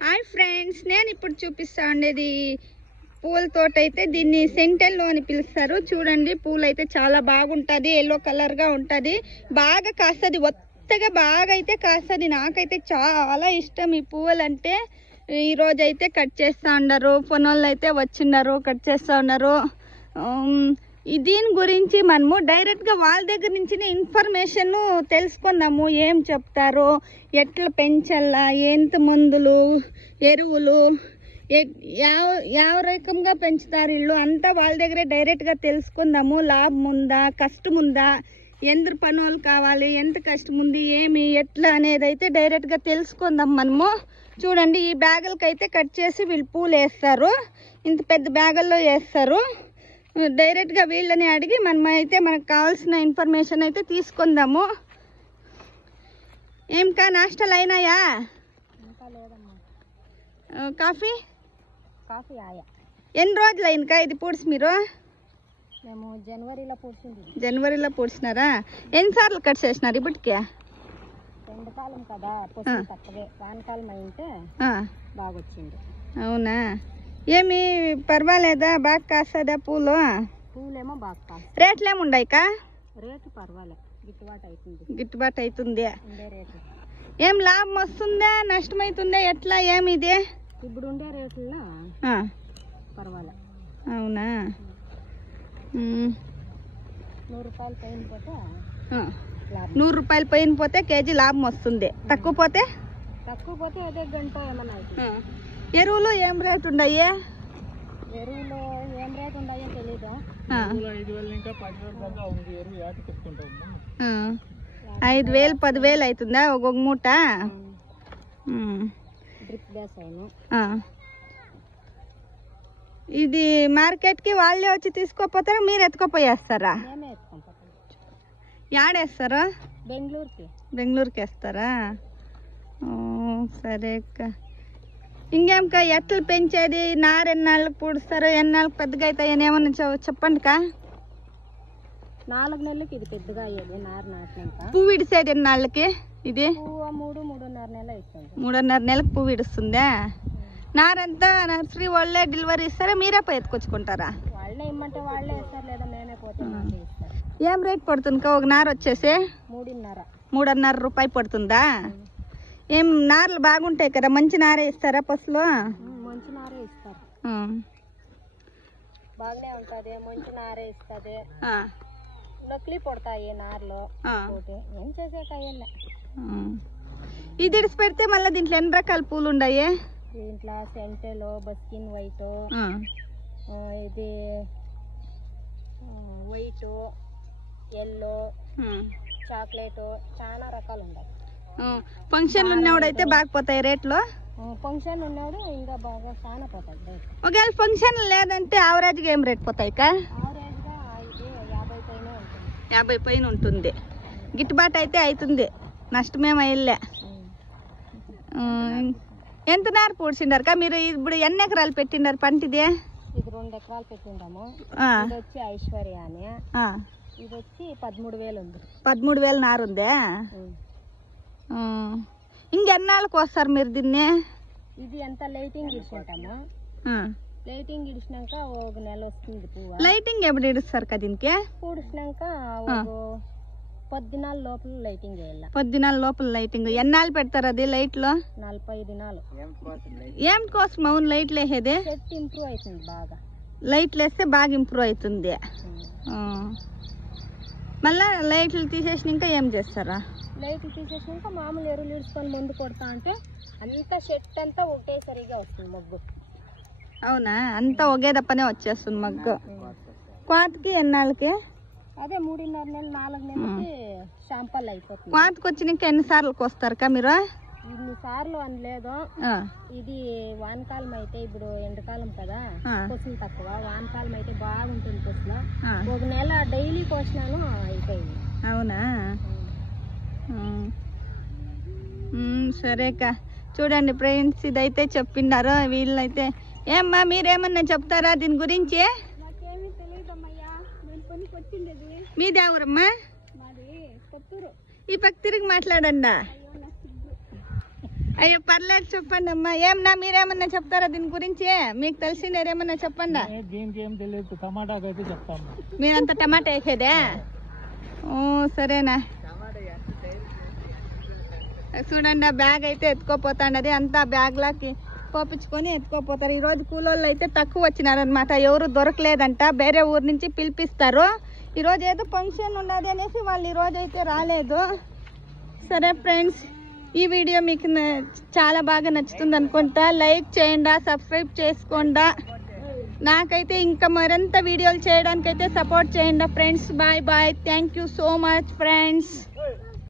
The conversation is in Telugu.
హాయ్ ఫ్రెండ్స్, నేను ఇప్పుడు చూపిస్తా ఉండేది పూల తోట. అయితే దీన్ని సెంటెల్లో అని పిలుస్తారు. చూడండి, పూలు అయితే చాలా బాగుంటుంది. ఎల్లో కలర్గా ఉంటుంది, బాగా కాస్తుంది, ఒత్తగా బాగా అయితే కాస్తుంది. నాకైతే చాలా ఇష్టం ఈ పువ్వులు అంటే. ఈరోజు అయితే కట్ చేస్తూ ఉన్నారు, పొనోళ్ళు అయితే వచ్చిన్నారు, కట్ చేస్తూ ఉన్నారు. దీని గురించి మనము డైరెక్ట్గా వాళ్ళ దగ్గర నుంచి ఇన్ఫర్మేషన్ తెలుసుకుందాము. ఏం చెప్తారో, ఎట్లా పెంచాలా, ఎంత మందులు, ఎరువులు, ಯಾವ రకంగా పెంచుతారు వీళ్ళు అంతా వాళ్ళ దగ్గరే డైరెక్ట్గా తెలుసుకుందాము. లాభం ఉందా, కష్టం ఉందా, ఎంత పనులు కావాలి, ఎంత కష్టం ఉంది, ఏమి ఎట్లా అనేది అయితే డైరెక్ట్గా తెలుసుకుందాం మనము. చూడండి, ఈ బ్యాగులకి అయితే కట్ చేసి వీళ్ళు పూలు వేస్తారు. ఇంత పెద్ద బ్యాగుల్లో వేస్తారు. డైరెక్ట్గా వీళ్ళని అడిగి మనకు కావాల్సిన ఇన్ఫర్మేషన్ అయితే తీసుకుందాము. ఏంకా నాష్టాలు అయినాయా? కాఫీ ఆయా. ఎన్ని రోజులు అయినకా ఇది పూడ్చి? మీరు మేము జనవరిలో పూడ్చినారా? ఎన్నిసార్లు కట్ చేసినారు ఇప్పటికే? ఎండాకాలం కదా, తక్కువే. వానకాలం అయితే బాగా వచ్చింది. అవునా? ఏమి పర్వాలేదా? బాగా కాస్తుందా పూలు? పూలేమో బాగా కాస్తుంది. రేట్లు ఏముండయికా? రేటు పర్వాలేదు, గిట్టుబాటు అవుతుంది. రేటు ఏం లాభం వస్తుందా, నష్టమవుతుందా, ఎట్లా ఏమి ఇది? ఇప్పుడు ఉండే రేట్లలో పర్వాలేదు. అవునా? 100 రూపాయలు పైన పోతే 100 రూపాయలు పైన పోతే కేజీ లాభం వస్తుంది. తక్కువ పోతే అదే గంట ఏమన్నా అవుతుంది. ఎరువులు ఏం రేటు ఉన్నాయి? ఎరువులు ఏం రేటు ఉన్నాయో తెలీదు. 5,000 10,000 అవుతుందా ఒక్కొక్క మూట? డ్రిప్ బేస్ అయినా ఇది మార్కెట్కి వాళ్ళే వచ్చి తీసుకోపోతారా, మీరు ఎత్తుకోపోయేస్తారా? మేమే ఎత్తుకుంటాం. యాడేస్తారా? బెంగళూరుకి వేస్తారా? సరే అక్క. ఇంకేంకా ఎట్లు పెంచేది? నారు ఎన్నాళ్ళకి పూడుస్తారు, ఎన్నాళ్ళకి పెద్దగా అవుతాయని ఏమన్నా చెప్పండి కా. 4 నెలలకి ఇది పెద్దగా అయ్యేది. నారు నాటినాక పువ్వు ఇడిసేది ఎన్నాళ్ళకి? ఇది 3.5 నెలలు అవుతుంది. 3.5 నెలలకు పువ్వు ఇడుస్తుందా? నారంతా నర్సరీ వాళ్ళే డెలివరీ ఇస్తారా, మీరే పోయి ఎత్తుకొచ్చుకుంటారా? వాళ్ళే ఇమ్మంటే వాళ్ళే ఇస్తారు, లేదా మేమే పోతే ఇస్తారు. ఏం రేట్ పడుతుంది ఒక నారు వచ్చేసి? 3.5 రూపాయలు పడుతుందా? ఏం నార్లు బాగుంటాయి కదా, మంచి నారే ఇస్తారా పసులు? మంచి నారే ఇస్తారు, బాగానే ఉంటది. మంచి నారే ఇస్తుంది. నకిలీ పడతాయి నార్లు, ఏం చేసేకాయలే. ఇది ఇడిసి పెడితే మళ్ళీ దీంట్లో ఎన్ని రకాల పూలు ఉన్నాయి? దీంట్లో సెంటెలో, బస్కిన్ వైట్, ఇది వైట్, ఎల్లో, చాక్లెట్, చాలా రకాలు ఉన్నాయి. ఫంక్షన్లు ఉన్నవాడైతే బాగా పోతాయి రేట్లు. ఫంక్షన్ ఉన్నాడు ఇంకా బాగా చాలా పోతాయి రేట్. ఒకవేళ ఫంక్షన్ లేదంటే యావరేజ్గా ఏం రేట్ పోతాయికా? యావరేజ్గా ఇది 50 పైన ఉంటుంది. 50 పైన ఉంటుంది. గిట్టుబాటు అయితే అవుతుంది, నష్టమేం అయ్యలే. ఎంత నారు పూడ్చిండారు మీరు? ఇప్పుడు ఎన్ని ఎకరాలు పెట్టిండారు పంట? ఇది 2 ఎకరాలు పెట్టిండాము. ఇది వచ్చి ఐశ్వర్య అని, ఇది వచ్చి 13,000 ఉంది. 13,000 నారు ఉందా? ఇంకెన్నాళ్ళకి వస్తారు మీరు దీన్ని? ఇది ఎంత లైటింగ్ ఇడుచుంటాము. లైటింగ్ ఇడిచినాక 1 నెల వస్తుంది పువ్వు. లైటింగ్ ఎప్పుడు ఇడుస్తారు కదా దీనికి? పూడిచినాక 10 దినాల లోపల లైటింగ్ వేయాలి. 10 దినాల లోపల లైటింగ్. ఎన్నాళ్ళు పెడతారు అది లైట్లు? 40 దినాలు. ఏం కోసం అవును లైట్లు వేసేది? చెట్టు ఇంప్రూవ్ అవుతుంది బాగా. లైట్లు వేస్తే బాగా ఇంప్రూవ్ అవుతుంది. మళ్ళా లైట్లు తీసేసినాక ఏం చేస్తారా? లైట్లు తీసేసినాక మామూలు ఎరువులు ఇడుచుకొని ముందు కొడతా అంటే అంతా చెట్టు అంతా ఒకటేసరిగా వస్తుంది మొగ్గు. అవునా? అంతా ఒకే దప్పనే వచ్చేస్తుంది మొగ్గు. కోతకి ఎన్నాళ్ళకి? అదే 3.5 నెలలు 4 నెలలకి షాంపల్ అయిపోతుంది. కోతకి వచ్చినాక ఎన్నిసార్లు వస్తారుకా మీరు? ఇన్ని సార్లు అని లేదు. ఇది వానకాలం అయితే, ఇప్పుడు ఎండాకాలం కదా, పొసులు తక్కువ. వానకాలం అయితే బాగుంటుంది పొసులు. 1 నెల డైలీ కోసినాను అయిపోయింది. అవునా? సరేక. చూడండి ఫ్రెండ్స్, ఇదైతే చెప్పినారు వీళ్ళైతే. ఏమ్మా మీరేమన్నా చెప్తారా దీని గురించి? మీది ఎవరమ్మా? ఈ పక్క తిరిగి మాట్లాడండి. అయ్యో పర్లేదు చెప్పండి అమ్మా. ఏమన్నా మీరేమన్నా చెప్తారా దీని గురించి? మీకు తెలిసిందేమన్నా చెప్పండి. దీనికి ఏం తెలియదు, టమాటాకి అయితే చెప్తాము. మీరంతా టమాటా వేసేదే? ఓ సరేనా. చూడండి ఆ బ్యాగ్ అయితే ఎత్తుకోపోతాండది. అంతా బ్యాగ్ లాకి పోపించుకొని ఎత్తుకోపోతారు. ఈరోజు కూలోళ్ళు అయితే తక్కువ వచ్చినారనమాట, ఎవరు దొరకలేదంట. వేరే ఊరు నుంచి పిలిపిస్తారు. ఈరోజు ఏదో ఫంక్షన్ ఉన్నది అనేసి వాళ్ళు ఈరోజు అయితే రాలేదు. సరే ఫ్రెండ్స్, ఈ వీడియో మీకు చాలా బాగా నచ్చుతుంది అనుకుంటా. లైక్ చేయండి, సబ్స్క్రైబ్ చేసుకోండి. నాకైతే ఇంకా మరింత వీడియోలు చేయడానికైతే సపోర్ట్ చేయండి friends. Bye bye. Thank you so much friends.